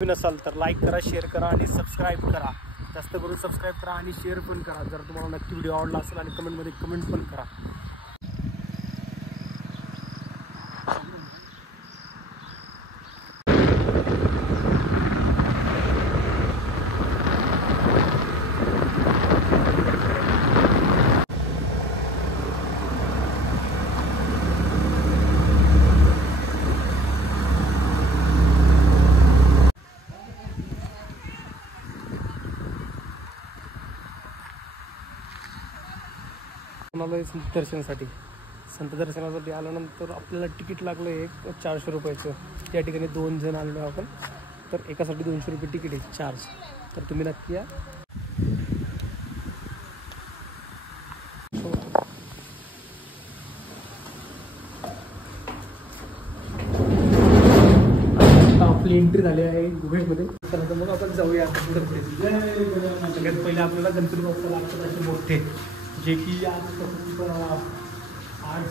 नसाल तर लाईक करा, शेअर करा आणि सबस्क्राईब करा. जास्त करून सबस्क्राईब करा आणि शेअर पण करा जर तुम्हाला नक्की व्हिडिओ आवडला असेल, आणि कमेंटमध्ये कमेंट पण करा. संत दर्शनासाठी आल्यानंतर आपल्याला तिकीट लागलं आहे 400 रुपयाचं. त्या ठिकाणी 2 जण आलेलो आपण, तर एकासाठी 200 रुपये तिकीट आहे चार्ज. तर तुम्ही नक्की या. आपली एंट्री झाली आहे गुहेमध्ये. तर मग आपण जाऊया पुढे. सगळ्यात पहिले आपल्याला गणपती बाप्पा लागतात असे मोठे, जे की आज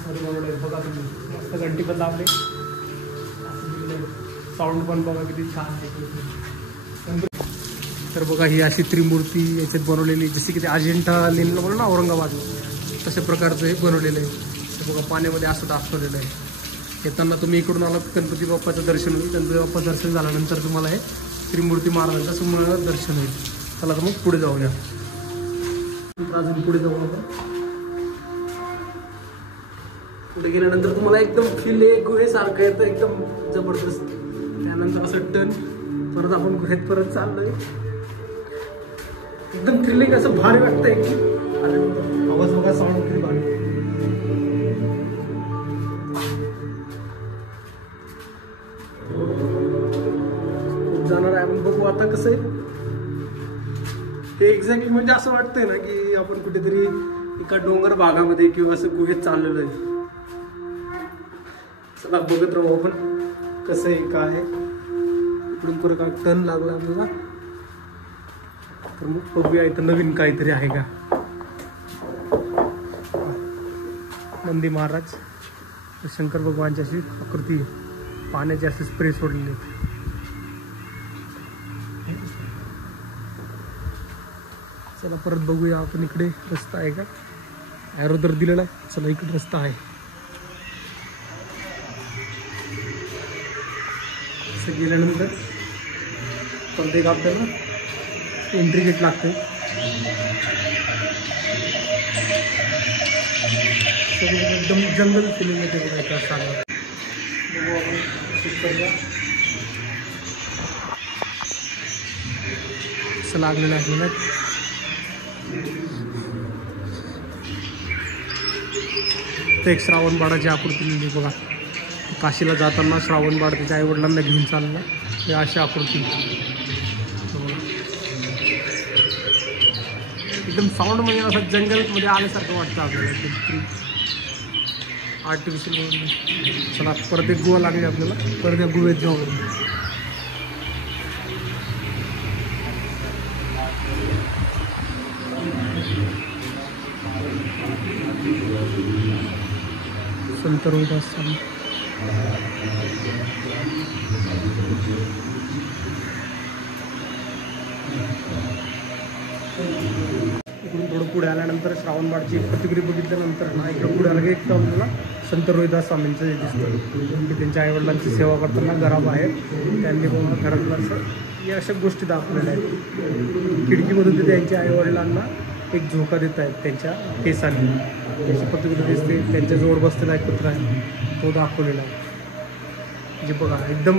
बनवले बघा तुम्ही. मस्त घंटी पण लावले, साऊंड पण बघा किती छान आहे. तर बघा ही अशी त्रिमूर्ती याच्यात बनवलेली, जशी की ते अजिंठा लेणीला बोलू ना औरंगाबादला, तशा प्रकारचं हे बनवलेलं आहे. ते बघा पाण्यामध्ये असं दाखवलेलं आहे. येताना तुम्ही इकडून आला गणपती बाप्पाचं दर्शन होईल. गणपती बाप्पा दर्शन झाल्यानंतर तुम्हाला हे त्रिमूर्ती महाराजांचं समोर दर्शन होईल. चला तर मग पुढे जाऊया. अजून पुढे जाऊ आपण. पुढे गेल्यानंतर तुम्हाला एकदम फील गुहेसारखं येतं, एकदम जबरदस्त. त्यानंतर असं टर्न, परत आपण गुहेत परत चाललोय. एकदम थ्रिलिंग असं भारी वाटतंय. आवाज बघा, साऊंड किती भारी. खूप जाणार आहे आपण, बघू आता कसं आहे ते एक्झॅक्टली. म्हणजे असं वाटतंय ना की आपण कुठेतरी एका डोंगर भागामध्ये किंवा असं गुहेत चाललेलो आहे. चला बघत राहू आपण कसं आहे काय आहे. इकडून परत काय टर्न लागला आपल्याला, तर मग बघूया इथं नवीन काहीतरी आहे का. नंदी महाराज, शंकर भगवानची अशी आकृती, पाण्याची असे स्प्रे सोडलेले. चला परत बघूया आपण. इकडे रस्ता आहे का, ॲरो तर दिलेला आहे. चला इकडे रस्ता आहे. असं गेल्यानंतर परत एक आपल्याला एंट्री गेट लागते. एकदम जंगल फिलिंग येते बघा इथं सांगा. बघू आपण शूट करूया. असं लागलेलं आहे. एक श्रावणबाळाची आकृती लिहिली बघा. काशीला जाताना श्रावणबाळ त्याच्या आईवडिलांना घेऊन चालला, हे अशी आकृती. एकदम साऊंड म्हणजे असं जंगलमध्ये आल्यासारखं वाटतं आपल्याला, आर्टिफिशियल. चला परत एक गुहा लागली आपल्याला, परत एक गुहेत जाऊ. संत रोहिदास स्वामी. इकडून थोडं पुढे आल्यानंतर श्रावणबाळची प्रतिक्रिया बघितल्यानंतर ना इकडं पुढे आलं की एक तर आपल्याला संत रोहिदास स्वामींचं हे दिसतं की त्यांच्या आईवडिलांची सेवा करताना घराबाहेर त्यांनी घरातलं असं या अशा गोष्टी दाखवलेल्या आहेत. खिडकीमधून ते त्यांच्या आईवडिलांना एक झोका देत आहेत त्यांच्या केसाने, त्याची प्रतिक्रिया दिसते. त्यांच्याजवळ बसलेला एक कुत्रा आहे, तो दाखवलेला आहे. जे बघा एकदम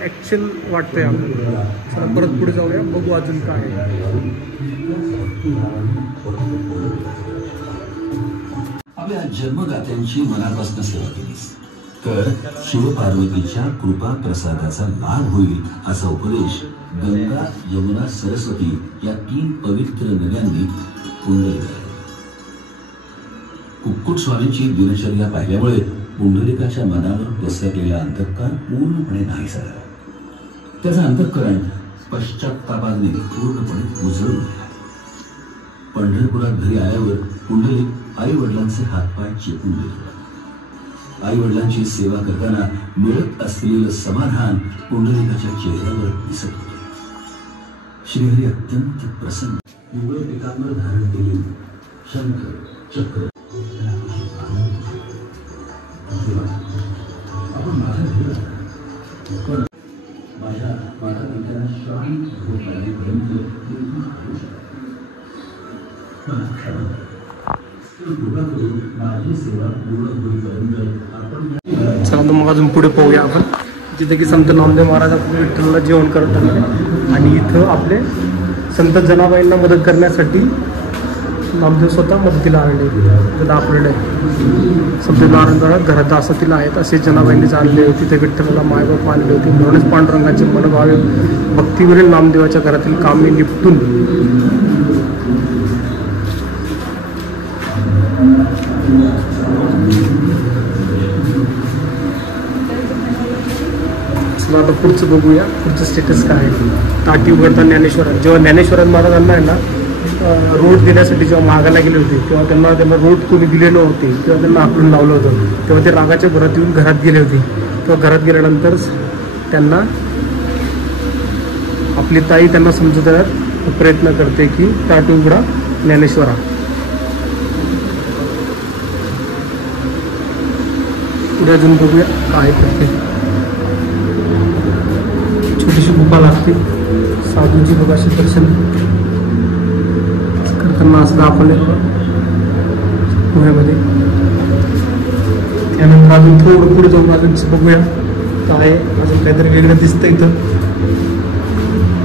ॲक्शन वाटतंय आपल्याला. चला परत पुढे जाऊया, बघू अजून काय आहे. आपल्या जन्मदात्यांची मनापासून सेवा केलीस तर शिवपार्वतीच्या कृपा प्रसादाचा लाभ होईल, असा उपदेश गंगा, यमुना, सरस्वती या 3 पवित्र नद्यांनी पुंडलिकाला. कुक्कुट स्वामींची दिनचर्या पाहिल्यामुळे पुंडलिकाच्या मनावर पसरलेला अंधकार पूर्णपणे नाही झाला. त्याचा अंतःकरण पश्चात्तापाने पूर्णपणे उजळून गेला. पंढरपुरात घरी आल्यावर पुंडलिक आई वडिलांचे हातपाय चेपून देत होता. आई वडिलांची सेवा करताना मिळत असलेलं समाधान पुंडलिकाच्या चेहऱ्यावर दिसत होतं. श्रीहरी अत्यंत प्रसन्न युगल पिकांवर धारण केलेली शंख चक्र आपण माझ्या नंतर शांत झोप लागेपर्यंत माझी सेवा पूर्ण होईपर्यंत आपण चला तर मग अजून पुढे पाहूया आपण जिथे की संत नामदेव महाराज आपल्या विठ्ठलला जेवण करत आहेत आणि इथं आपले संत जनाबाईंना मदत करण्यासाठी नामदेव स्वतः मदतीला आले दाखवलेलं आहे. संत नारायण घरात दासातीला आहेत असे जनाबाईंनी जाणले होते. तिथे विठ्ठलाला मायबाप आणले होते म्हणूनच पांडुरंगाचे मनभावे भक्तीवरील नामदेवाच्या घरातील कामे निपटून आता पुढचं बघूया. पुढचं स्टेटस काय आहे. टाटी उघडता ज्ञानेश्वरात जेव्हा ज्ञानेश्वरात महाराजांना आहे ना रोड देण्यासाठी जेव्हा मागायला गेले होते तेव्हा त्यांना रोड कोणी दिले नव्हते तेव्हा त्यांना आकडून लावलं होतं. तेव्हा ते रागाच्या घरात येऊन घरात गेले होते. तेव्हा घरात गेल्यानंतर त्यांना आपली ताई त्यांना समजवण्याचा प्रयत्न करते की टाटी उघडा ज्ञानेश्वरा. पुढे अजून बघूया काय करते. छोटीशी गुफा लागते. साधूजी बघाशी दर्शन करताना असं दाखवले गुहेमध्ये. त्यानंतर अजून थोडं पुढे जाऊन अजून बघूया काय अजून काहीतरी वेगळं दिसतं इथं.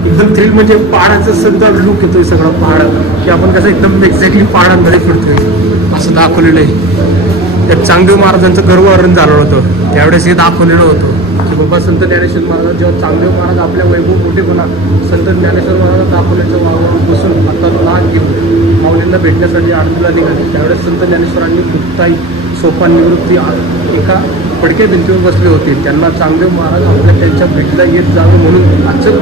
एकदम थ्रिल म्हणजे पहाडाचा सुद्धा लुक येतोय सगळा पहाड की आपण कसं एकदम एक्झॅक्टली पहाडांमध्ये फिरतोय असं दाखवलेलं आहे. त्यात चांगदेव महाराजांचं गर्वहरण झालं होतं त्यावेळेस हे दाखवलेलं होतं की बाबा संत ज्ञानेश्वर महाराज जेव्हा चांगदेव महाराज आपल्या वैभव मोठेपणा संत ज्ञानेश्वर महाराज दाखवण्याच्या वावरून बसून आता लाग घेऊन माऊलींना भेटण्यासाठी आरतीला निघाले त्यावेळेस संत ज्ञानेश्वरांनी मुक्ताई सोपान निवृत्ती एका पडक्या भिंतीवर बसले होते. त्यांना चांगदेव महाराज आपल्या त्यांच्या भेटीला येत जावे म्हणून अचक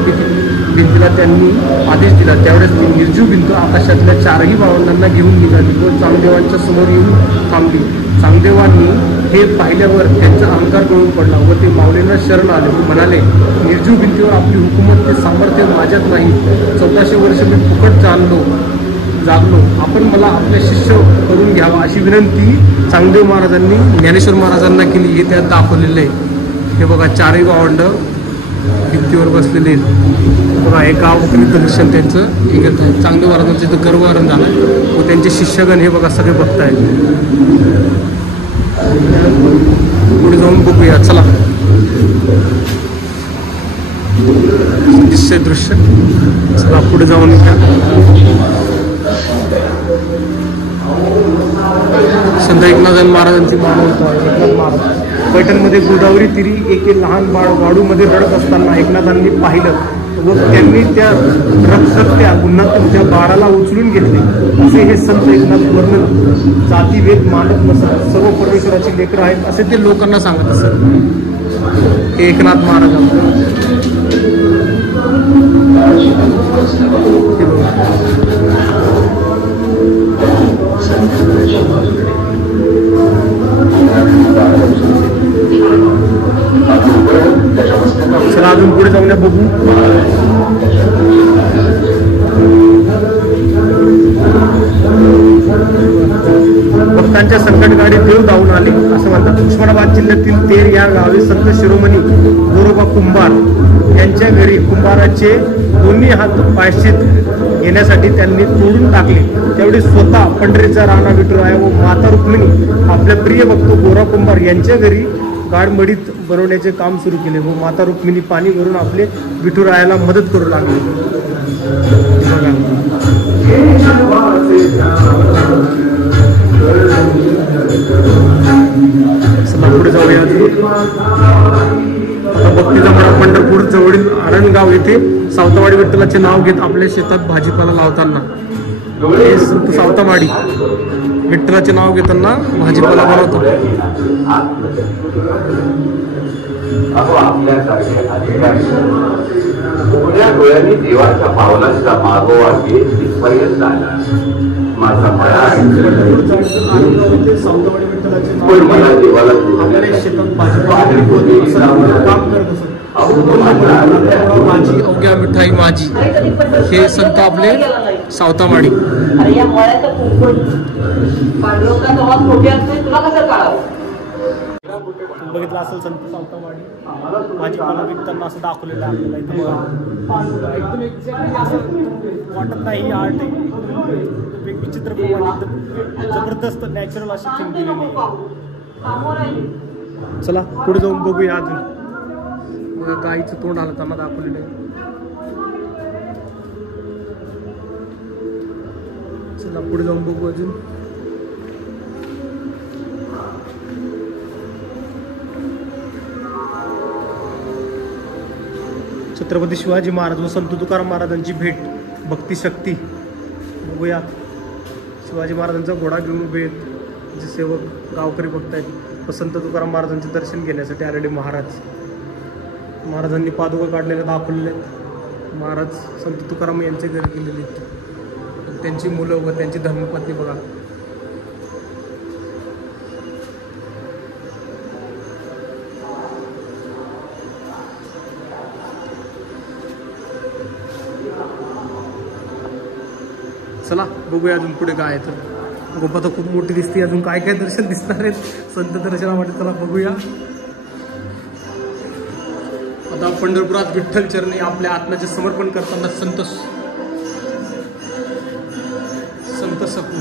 भिंतीला त्यांनी आदेश दिला. त्यावेळेस ती निर्जीव भिंत आकाशातल्या चारही भावंडांना घेऊन निघाली व चांगदेवांच्या समोर येऊन थांबली. चांगदेवांनी हे पाहिल्यावर त्यांचा अहंकार गळून पडला व ते माऊलींना शरण आले व म्हणाले निर्जीव भिंतीवर आपली हुकूमत ते सामर्थ्य माझ्यात नाही. 1400 वर्ष मी फुकट जागलो आपण मला आपले शिष्य करून घ्यावा अशी विनंती चांगदेव महाराजांनी ज्ञानेश्वर महाराजांना केली. हे त्यात दाखवलेले आहे. हे बघा चारही भावंड भिंतीवर बसलेले आहेत. बघा हे गावकरी दर्शन त्यांचं घेत आहे. चांगदेव महाराजांचं इथं गर्वहरण झालं व त्यांचे शिष्यगण हे बघा सगळे बघतायत. पुढे जाऊन बघूया चला. दिसतंय दृश्य. चला पुढे जाऊन संत एकनाथ महाराजांची मानवता. एकनाथ महाराज पैठणमध्ये गोदावरी तिरी एके लहान बाळ वाडूमध्ये रडत असताना एकनाथांनी पाहिलं व त्यांनी त्या रक्तत्या उन्हातून त्या बाळाला उचलून घेतले असे हे संत एकनाथ वर्णन. जातीभेद मानत नसत सर्व परमेश्वराची लेकरं आहेत असे ते लोकांना सांगत असत. हे एकनाथ महाराज चला अजून पुढे जाऊया बघू. भक्तांच्या संकटकाळी देव धावून आले असं म्हणतात. उस्मानाबाद जिल्ह्यातील तेर या गावी संत शिरोमणी गोरोबा कुंभार यांच्या घरी कुंभाराचे दोन्ही हात पायशीत घेण्यासाठी त्यांनी तोडून टाकले. त्यावेळी स्वतः पंढरीचा राणा विठुराया व माता रुक्मिणी आपल्या प्रिय भक्त गोरा कुंभार यांच्या घरी गाडमडीत बनवण्याचे काम सुरू केले व माता रुक्मिणी पाणी भरून आपले विठुरायाला मदत करू लागले. पुढे जाऊया. आता भक्ती जमणा पंढरपूर जवळील आरणगाव येथे सावतावाडी विठ्ठलाचे नाव घेत आपल्या शेतात भाजीपाला लावताना हे संत सावतावाडी विठ्ठलाचे नाव घेताना भाजीपाला बनवतात. देवाच्या पावलाचा मागोवा घेत तिथपर्यंत झाला. माझा सावतावाडी विठ्ठलाचे नाव आपल्या शेतात भाजीपाला काम करत असत. माझी अवघ्या मिठाई माझी हे संत आपले सावतामाडी. अरे या मळ्याचं कुंकून पांडुरंगाचा आवाज मोठे असते तुला कसं कळावं. बघितलं असेल संत सावतामाडी भाजीपाला विकताना असं दाखवलेलं आहे आपल्याला इथं बघा. एकदम एक्झॅक्टली असं वाटत नाही आर्ट आहे एक विचित्र प्रमाणे जबरदस्त नॅचरल अशी थिंग केलेली आहे. चला पुढे जाऊन बघूया अजून. बघा गाईचं तोंड आलं त्यांना दाखवलेलं आहे. चला पुढे जाऊन बघू अजून. छत्रपती शिवाजी महाराज व संत तुकाराम महाराजांची भेट भक्तिशक्ती बघूया. शिवाजी महाराजांचा घोडा घेऊन उभे आहेत जे सेवक गावकरी बघतायत व संत तुकाराम महाराजांचे दर्शन घेण्यासाठी आलेले महाराजांनी पादुका काढलेल्या दाखवलेल्या आहेत. महाराज संत तुकाराम यांचे घर गेलेले आहेत. त्यांची मुलं व त्यांची धर्मपत्नी बघा. चला बघूया अजून पुढे काय आहे. तर गोपा तर खूप मोठी दिसते. अजून काय काय दर्शन दिसणार आहेत संत दर्शनामध्ये. चला बघूया. आता पंढरपुरात विठ्ठल चरणी आपल्या आत्म्याचे समर्पण करताना संत सपू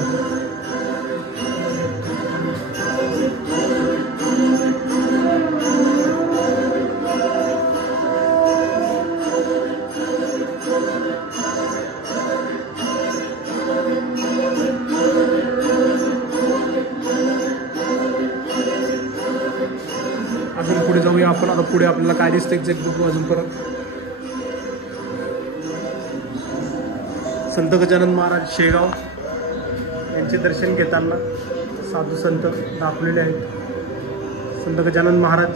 अजून पुढे जाऊया आपण. आता पुढे आपल्याला काय दिसतं एक्झॅक्ट बघू अजून परत. संत गजानन महाराज शेगाव यांचे दर्शन घेताना साधू संत दाखवलेले आहेत. संत गजानन महाराज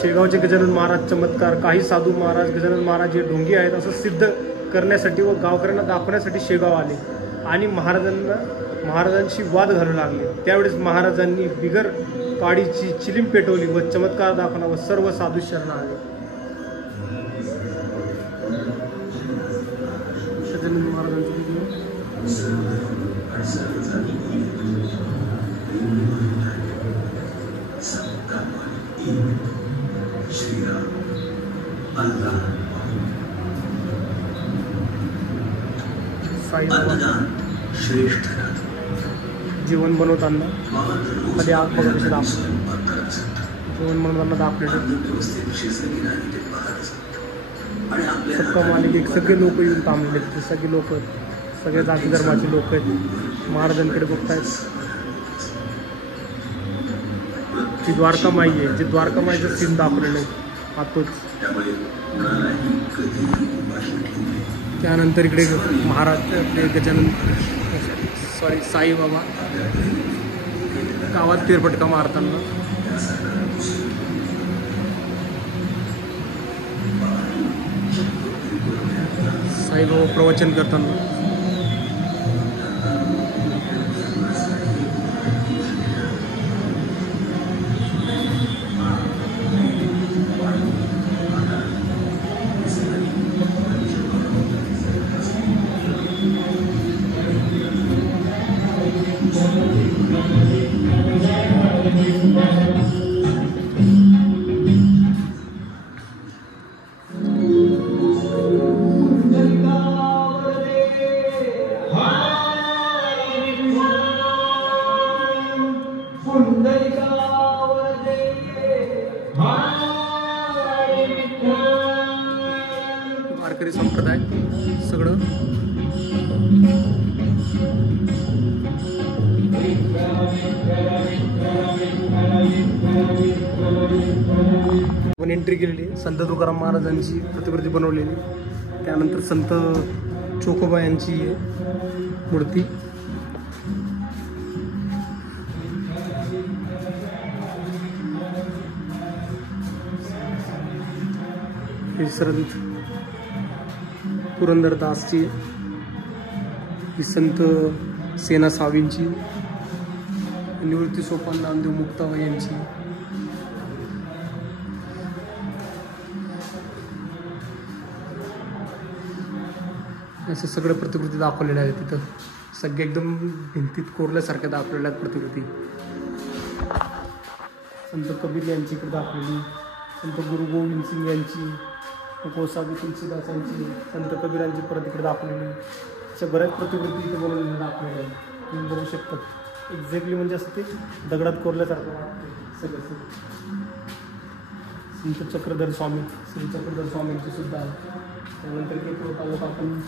शेगावचे गजानन महाराज चमत्कार. काही साधू महाराज गजानन महाराज हे ढोंगी आहेत असं सिद्ध करण्यासाठी व गावकऱ्यांना दाखवण्यासाठी शेगाव आले आणि महाराजांशी वाद घालू लागले. त्यावेळेस महाराजांनी बिगर काडीची चिलीम पेटवली व चमत्कार दाखवला व सर्व साधू शरण आले. गजानन महाराजांची श्रेष्ठ जीवन बनवताना कधी आग बघा कशी जीवन बनवताना दाखवलेलं. सबका मालिक एक सगळे लोक येऊन थांबलेले आहेत. ते सगळे लोक सगळ्या जाती धर्माचे लोक आहेत महाराजांकडे बघतायत. ती द्वारकामाई आहे. जे द्वारकामाईचं सीन दाखवलेलं आहे आतोच. त्यानंतर इकडे महाराज ते गजानन साईबाबा गावात फेरफटका मारताना. साईबाबा प्रवचन करताना. वारकरी संप्रदाय सगळं पण एंट्री केलेली. संत तुकाराम महाराजांची प्रतिकृती बनवलेली. त्यानंतर संत चोकोबा यांची मूर्ती. संत पुरंदरदासची, ही संत सेना सावींची, निवृत्ती सोपान नामदेव मुक्ताबाई यांची, असे सगळे प्रतिकृती दाखवलेल्या आहेत तिथं. सगळे एकदम भिंतीत कोरल्यासारख्या दाखवलेल्या आहेत प्रतिकृती. संत कबीर यांची इकडे दाखवलेली, संत गुरु गोविंद सिंग यांची, गोसावी तुलसीदासांची, संत कबीरांची परत इकडे दाखवलेली. अशा बऱ्याच प्रतिकृती इथे बनवलेल्या दाखवलेल्या आहेत. तुम्ही बघू शकतात एक्झॅक्टली म्हणजे असं ते दगडात कोरल्यासारखं सगळं. संत चक्रधर स्वामी, संत चक्रधर स्वामींची सुद्धा आहे. त्यानंतर एक लोक आपण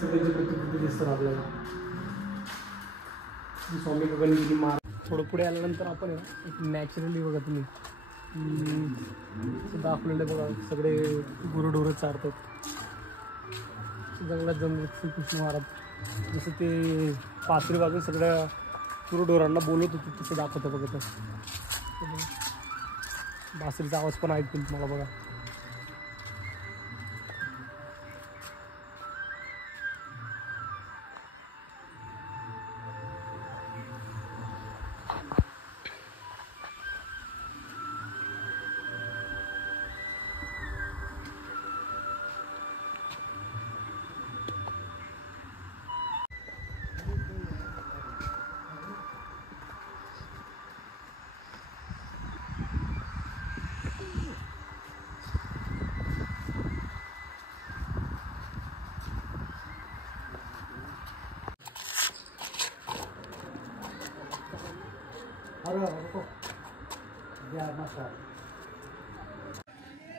सगळ्यांची प्रतिकृती दिसतात आपल्याला. स्वामी गगनगिरी महाराज. थोडं पुढे आल्यानंतर आपण एक नॅचरली बघा तुम्ही दाखवलेलं बघा, सगळे गुरुढोरं चारतात जंगलात जंगलात. श्रीकृष्ण महाराज जसं ते पाचरी बाजू सगळ्या गुरुढोरांना बोलत होते तसं दाखवतं बघा. तर बासरीचा आवाज पण ऐकतील तुम्हाला बघा.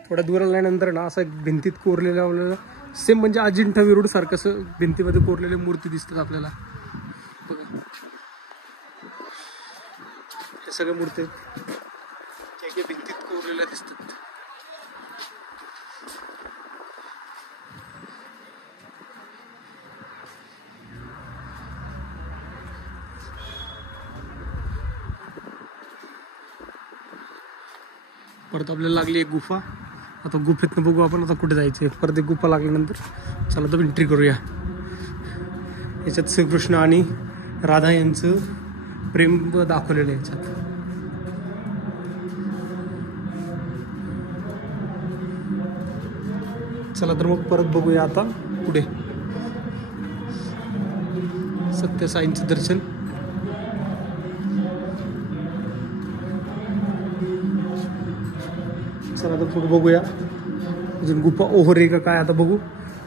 थोड्या दूर आल्यानंतर ना असं भिंतीत कोरलेलं आपल्याला सेम म्हणजे अजिंठा वेरूळ सारखं असं भिंतीमध्ये कोरलेल्या मूर्ती दिसतात आपल्याला बघा. हे सगळ्या मूर्ती भिंतीत कोरलेल्या दिसतात. परत आपल्याला लागली एक गुफा. आता गुफेतनं बघू आपण आता कुठे जायचं आहे. परत एक गुफा लागल्यानंतर चला तर एंट्री करूया. याच्यात श्रीकृष्ण आणि राधा यांचं प्रेम दाखवलेलं आहे याच्यात. चला तर मग परत बघूया आता पुढे. सत्यसाईंचं दर्शन. चला तर पुढे बघूया अजून गुफा ओव्हर आहे का काय आता बघू.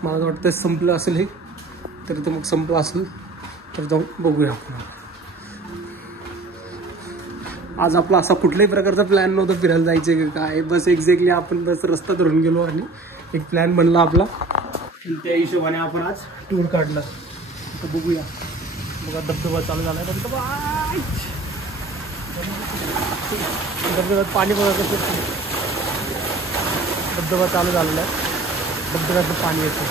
मला वाटतं संपलं असेल हे, तर ते मग संपलं असेल तर जाऊन बघूया आपण. आज आपला असा कुठल्याही प्रकारचा प्लॅन नव्हता फिरायला जायचे का काय, बस एक्झॅक्टली आपण बस रस्ता धरून गेलो आणि एक प्लॅन बनला आपला. त्या हिशोबाने आपण आज टूर काढला. तर बघूया. बघा धबधबा चालू झाला. धबधब्यात पाणी बघा कसं. धबधबा चालू झालेला आहे. धबधब्याचं पाणी येतं.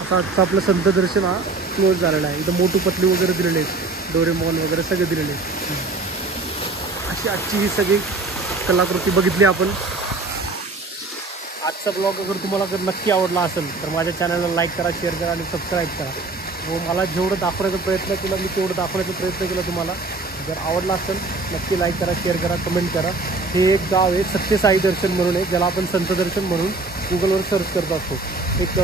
आता आजचं आपलं संत दर्शन हा क्लोज झालेला आहे. इथं मोठू पतली वगैरे दिलेले आहेत, डोरेमॉन वगैरे सगळे दिलेले आहेत. अशी आजची ही सगळी कलाकृती बघितली आपण. आजचा ब्लॉग अगर तुम्हाला जर नक्की आवडला असेल तर माझ्या चॅनलला लाईक करा, शेअर करा आणि सबस्क्राईब करा. व मला जेवढं दाखवण्याचा प्रयत्न केला मी तेवढं दाखवण्याचा प्रयत्न केला तुम्हाला. जर आवडला असेल नक्की लाईक करा, शेअर करा, कमेंट करा. हे एक गाव आहे सत्यसाई दर्शन म्हणून आहे, ज्याला आपण संत दर्शन म्हणून गुगलवर सर्च करत असतो. एक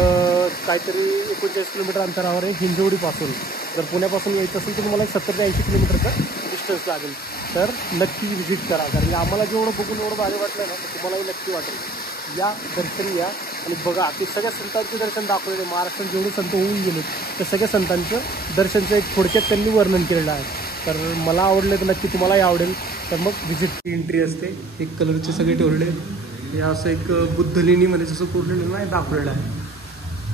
काहीतरी 39 किलोमीटर अंतरावर आहे हिंजवडीपासून. जर पुण्यापासून यायचं असेल तर तुम्हाला 70 ते 80 किलोमीटरचा डिस्टन्स लागेल. तर नक्की व्हिजिट करा, कारण आम्हाला जेवढं बघून एवढं भारी वाटलं ना तर तुम्हालाही नक्की वाटेल. या दर्शन या आणि बघा की सगळ्या संतांचे दर्शन दाखवलेले. महाराष्ट्रात जेवढे संत होऊन गेले त्या सगळ्या संतांचं दर्शनचं एक थोडक्यात त्यांनी वर्णन केलेलं आहे. तर मला आवडलं तर नक्की तुम्हालाही आवडेल. तर मग व्हिजिट एंट्री असते. एक कलरचे सगळे ठेवलेले. हे असं एक बुद्धलेणीमध्ये जसं कोरलेलं नाही दाखवलेलं आहे.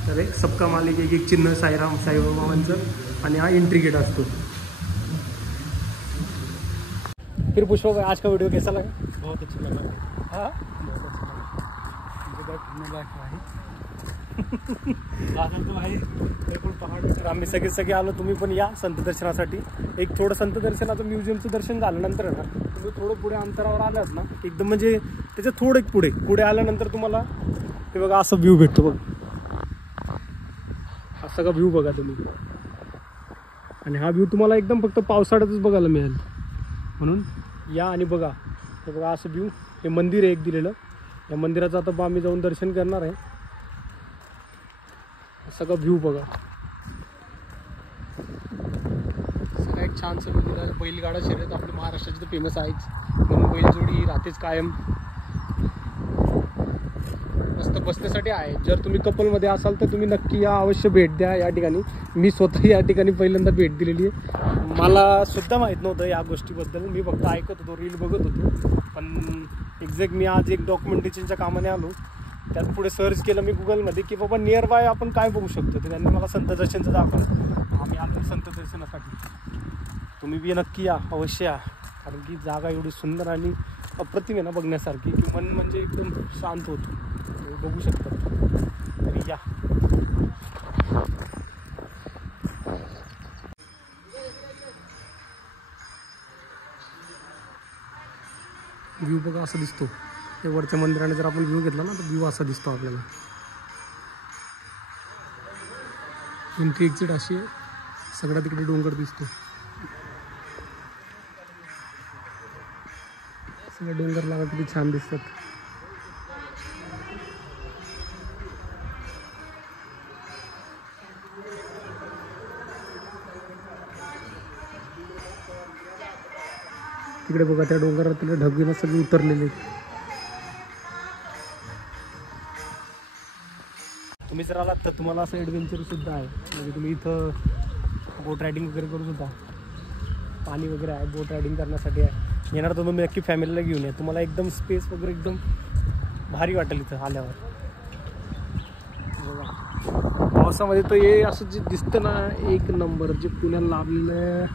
तर एक सबका मालिक एक चिन्ह साईबाबांचं आणि हा एंट्री गेट असतो. फिर पुष्पा भाई आज का वीडियो कैसा लगा? बहुत अच्छा लगा. हाँ तर आम्ही सगळे आलो. तुम्ही पण या संत दर्शनासाठी. एक थोडं संत दर्शनाचं म्युझियमचं दर्शन झाल्यानंतर ना तुम्ही थोडं पुढे अंतरावर आलात ना एकदम म्हणजे त्याच्या थोडं एक पुढे आल्यानंतर तुम्हाला ते बघा असं व्ह्यू भेटतो. बघ हा सगळा व्ह्यू बघा तुम्ही. आणि हा व्ह्यू तुम्हाला एकदम फक्त पावसाळ्यातच बघायला मिळेल. म्हणून या आणि बघा. हे बघा असं व्ह्यू. हे मंदिर आहे एक दिलेलं. या मंदिराचं आता आम्ही जाऊन दर्शन करणार आहे. सगळं व्ह्यू बघा. सगळं एक छानसं मंदिर आहे. बैलगाडा शर्यत आपली महाराष्ट्राची तर फेमस आहेच. म्हणून बैलजोडी राहतेच कायम. मस्त बसण्यासाठी आहे. जर तुम्ही कपलमध्ये असाल तर तुम्ही नक्की या, अवश्य भेट द्या या ठिकाणी. मी स्वतः या ठिकाणी पहिल्यांदा भेट दिलेली आहे. मला सुद्धा माहीत नव्हतं या गोष्टीबद्दल. मी फक्त ऐकत होतो, रील बघत होतो. पण एक्झॅक्ट मी आज एक डॉक्युमेंटेशनच्या कामाने आलो. त्यात पुढे सर्च केलं मी गुगलमध्ये की बाबा नियर बाय आपण काय बघू शकतो. तर त्यांनी मला संत दर्शनचं दाखवलं. आम्ही आलो संत दर्शनासाठी. तुम्ही बी नक्की या, अवश्य या. कारण की जागा एवढी सुंदर आणि अप्रतिम आहे ना बघण्यासारखी की मन म्हणजे एकदम शांत होतं. बघू शकता. तरी या. व्ह्यू बघा असा दिसतो. ते वरच्या मंदिराने जर आपण व्ह्यू घेतला ना तर व्ह्यू असा दिसतो आपल्याला. एंट्री एक्झिट अशी आहे. सगळा तिकडे डोंगर दिसतो. सगळे डोंगर लागा किती छान दिसतात. तिकडे बघा त्या डोंगरातले ढगीनं सगळे उतरलेले. तुम्ही जर आलात तर तुम्हाला असं ॲडव्हेंचर सुद्धा आहे. म्हणजे तुम्ही इथं बोट रायडिंग वगैरे करू सुद्धा. पाणी वगैरे आहे, बोट रायडिंग करण्यासाठी आहे. येणार तर तुम्ही नक्की फॅमिलीला घेऊन या. तुम्हाला एकदम स्पेस वगैरे एकदम भारी वाटेल इथं आल्यावर. बघा पावसामध्ये तर हे असं जे दिसतं ना एक नंबर. जे पुण्याला लाभलेलं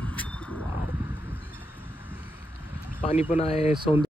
पाणी पण आहे, सौंदर्य